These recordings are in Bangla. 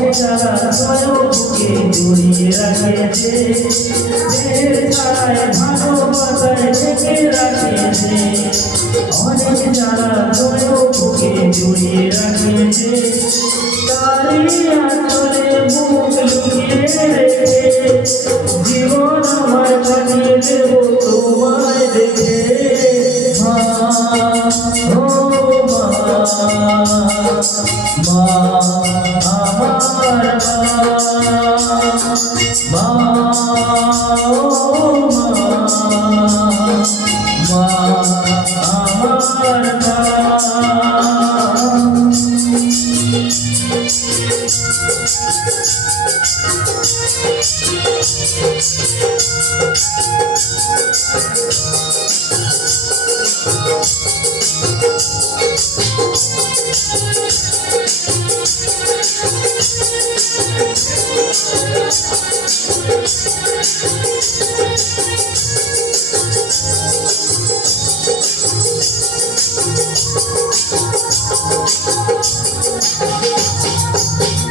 অনেক যারা বুকে জড়িয়ে রাখেছে ছাড়ায় ভালোবাসায় ঢেকে রাখেছে অনেক যারা বুকে জড়িয়ে রাখেছে তারই মুখ লুকিয়ে রেখে জীবন আমার কাটিয়ে দেব তোমায় দেখে মা ও মা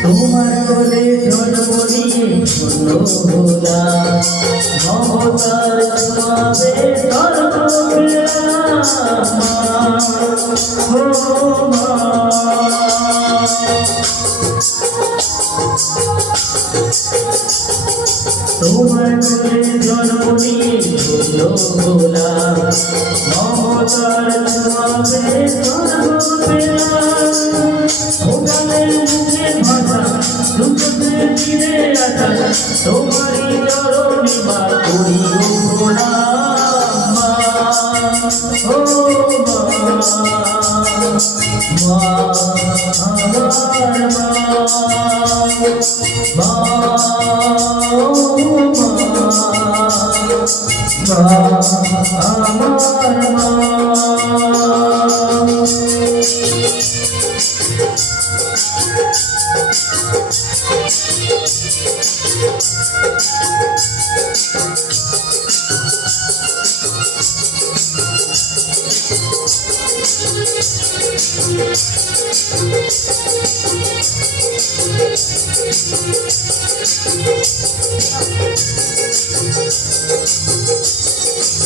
তোমার কোলে জন্ম শূন্য হোলা মমতার মা তোমার কোলে জন্ম নিয়ে শূন্য হোলা মমতার ছোঁয়াবে সর্ববেলা আসা তোমারই চরণে মা করি মা আমার মা মা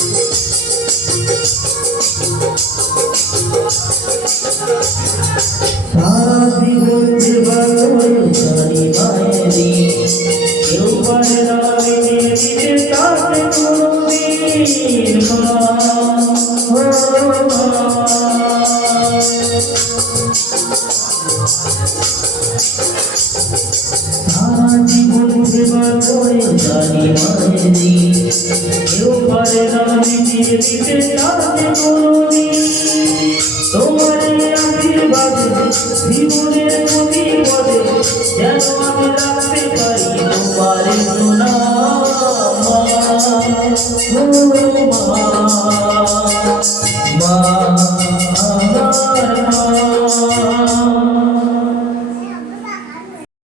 ও মেনে নিতে তাতে কোনদিন জীবন সেবা করে জানি মায়েরি কেউ না মেনে নিতে তাতে কোনদিন তোমার আশীর্বাদ জীবনের প্রতি পদে যেন মা